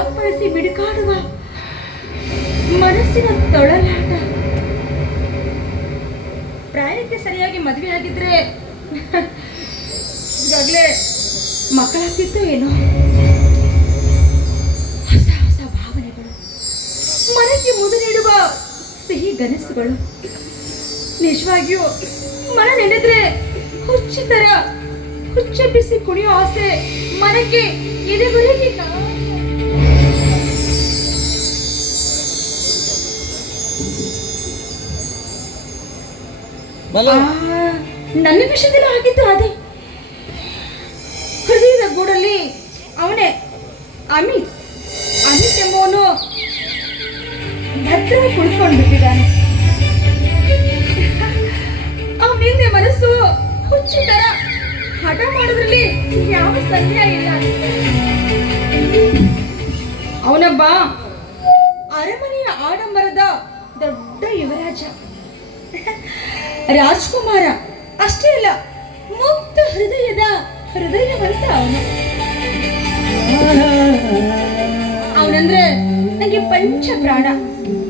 ಅಪ್ಪಳಿಸಿ ಮಿಡುಕಾಡುವ ಮನಸ್ಸಿನ ತೊಳಲಾಟ. ಪ್ರಾಯಕ್ಕೆ ಸರಿಯಾಗಿ ಮದುವೆ ಆಗಿದ್ರೆ ಈಗಾಗಲೇ ಮಕ್ಕಳಾಗ್ತಿತ್ತು ಏನೋ. ಹೊಸ ಹೊಸ ಭಾವನೆಗಳು, ಮನಕ್ಕೆ ಮುದ ನೀಡುವ ಸಿಹಿ ಕನಸುಗಳು. ನಿಜವಾಗಿಯೂ ಮನ ನೆನೆದ್ರೆ ಹುಚ್ಚಿತರ ಹುಚ್ಚೆಬ್ಬಿಸಿ ಕುಣಿಯೋ ಆಸೆ ಮನಕ್ಕೆ ಎದೆಗುರಿಗೆ. ನನ್ನ ವಿಷಯದಲ್ಲಿ ಆಗಿತ್ತು ಅದೇ. ಹೃದಯದ ಗೂಡಲ್ಲಿ ಅವನೇ ಅಮಿತ್ ಎಂಬುವನು ಭದ್ರ ಕುಳ್ಕೊಂಡು ಬಿಟ್ಟಿದ್ದಾನೆ. ಅವನಿಂದ ಮನಸ್ಸು ಹುಚ್ಚಿ ತರ ಹಠ ಮಾಡೋದ್ರಲ್ಲಿ ಯಾವ ಸಂದೇಹ ಇಲ್ಲ. ಅವನೊಬ್ಬ ಅರಮನೆಯ ಆಡಂಬರದ ದೊಡ್ಡ ಯುವರಾಜ, ರಾಜ್ಕುಮಾರ. ಅಷ್ಟೇ ಅಲ್ಲ, ಮುಕ್ತ ಹೃದಯವಂತ ಅವನು. ಅವನಂದ್ರೆ ನನಗೆ ಪಂಚ ಪ್ರಾಣ,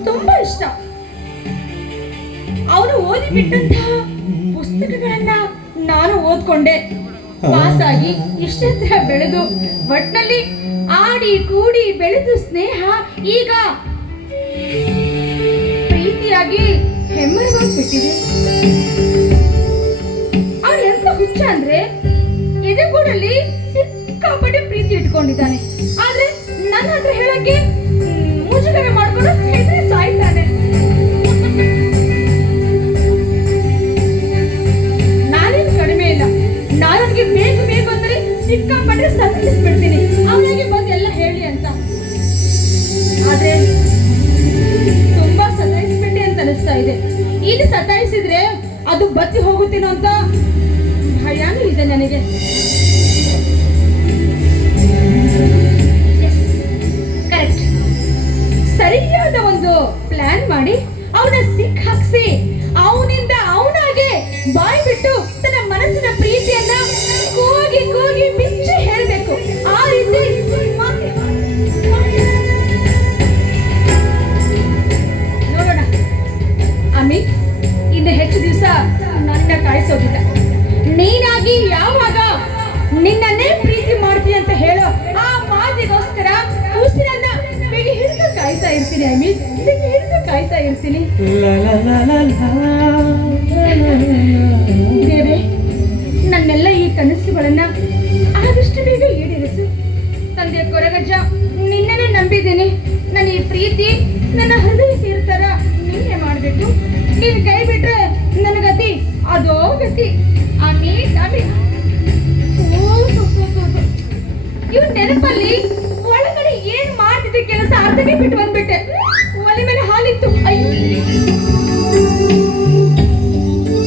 ತುಂಬಾ ಇಷ್ಟ. ಅವನು ಓದಿ ಬಿಟ್ಟಂತಹ ಪುಸ್ತಕಗಳನ್ನ ನಾನು ಓದ್ಕೊಂಡೆ, ಪಾಸಾಗಿ ಇಷ್ಟತ್ರ ಬೆಳೆದು, ಒಟ್ನಲ್ಲಿ ಆಡಿ ಕೂಡಿ ಬೆಳೆದು ಸ್ನೇಹ ಈಗ ಪ್ರೀತಿಯಾಗಿ ಹೆಮ್ಮರವಾಗ್ಬಿಟ್ಟಿದೆ. ಅವನು ಎಂತ ಹುಚ್ಚ ಅಂದ್ರೆ ಎದೆಗೂಡಲ್ಲಿ ಸಿಕ್ಕಾಪಟ್ಟೆ ಪ್ರೀತಿ ಇಟ್ಕೊಂಡಿದ್ದಾನೆ. ಆದ್ರೆ ನನ್ನ ಹತ್ರ ಹೇಳಕ್ಕೆ ಮುಜುಗರ ಮಾಡ್ಕೊಂಡು ಹೆದರಿ ಸಾಯ್ತಾನೆ. ನಾನೇನು ಕಡಿಮೆ ಇಲ್ಲ, ನಾನಿಗೆ ಬೇಕು ಅಂದ್ರೆ ಸಿಕ್ಕಾಪಟ್ಟೆ ಸತಾಯಿಸ್ಬಿಡ್ತೀನಿ, ಅವನಿಗೆ ಬಂದು ಎಲ್ಲ ಹೇಳಿ ಅಂತ. ಆದ್ರೆ ತುಂಬಾ ಸತಾಯಿಸ್ಬಿಟ್ಟೆ ಅಂತ ಅನಿಸ್ತಾ ಇದೆ. ಇದು ಸತಾಯಿಸಿದ್ರೆ ಅದು ಬತ್ತಿ ಹೋಗುತ್ತೇನೋ ಅಂತ ಭಯನೂ ಇದೆ ನನಗೆ. ಕರೆಕ್ಟ್, ಸರಿಯಾದ ಒಂದು ಪ್ಲಾನ್ ಮಾಡಿ ಅವನ ಸಿಕ್ ಹಾಕ್ಸಿ ಅವನಿಂದ ಅವನಾಗೆ ಬಾಯಿ ಬಿಟ್ಟು ತನ್ನ ಮನಸ್ಸಿನ ಪ್ರೀತಿಯನ್ನ ಕೂಗಿ ಕೂಗಿ ಬಿಚ್ಚಿ ಹೇಳ್ಬೇಕು. ಆ ರೀತಿ ನೋಡೋಣ. ಅಮಿತ್ ಇನ್ನು ಹೆಚ್ಚು ದಿವಸ ನನ್ನ ಕಾಯಿಸೋದಿಲ್ಲ. ನೀನಾಗಿ ಯಾವಾಗ ನಿನ್ನನ್ನೇ ಪ್ರೀತಿ ಮಾಡ್ತೀನಿ ಅಂತ ಹೇಳೋ ಆ ಮಾತಿಗೋಸ್ಕರ ಉಸಿರನ್ನ ಬೇಗ ಹಿಡಿದು ಕಾಯ್ತಾ ಇರ್ತೀನಿ. ಅಮಿತ್, ಬೇಗ ಹಿಡಿದು ಕಾಯ್ತಾ ಇರ್ತೀನಿ. ದೇವೇ, ನನ್ನೆಲ್ಲ ಈ ಕನಸುಗಳನ್ನ ಆದಷ್ಟು ಬೇಗ ಈಡೇರಿಸು. ತಂದೆ ಕೊರಗಜ್ಜ, ನಿನ್ನನ್ನೇ ನಂಬಿದ್ದೀನಿ. ನನ್ನ ಈ ಪ್ರೀತಿ ನನ್ನ ಹೃದಯ ಸೇರ್ತಾರ ನೀನೇ ಮಾಡ್ಬೇಕು. ನೀನು ಕೈ ಬಿಟ್ರೆ ನನ್ನ ಗತಿ ಅದೋ ಗತಿ. ಅಮಿತ್ ಅಮಿತ್, ಇವ್ ನೆನಪಲ್ಲಿ ಒಳಗಡೆ ಏನ್ ಮಾಡ್ತಿದ್ದೆ ಕೆಲಸ ಅರ್ಧಕ್ಕೆ ಬಿಟ್ಟು ಬಂದ್ಬಿಟ್ಟು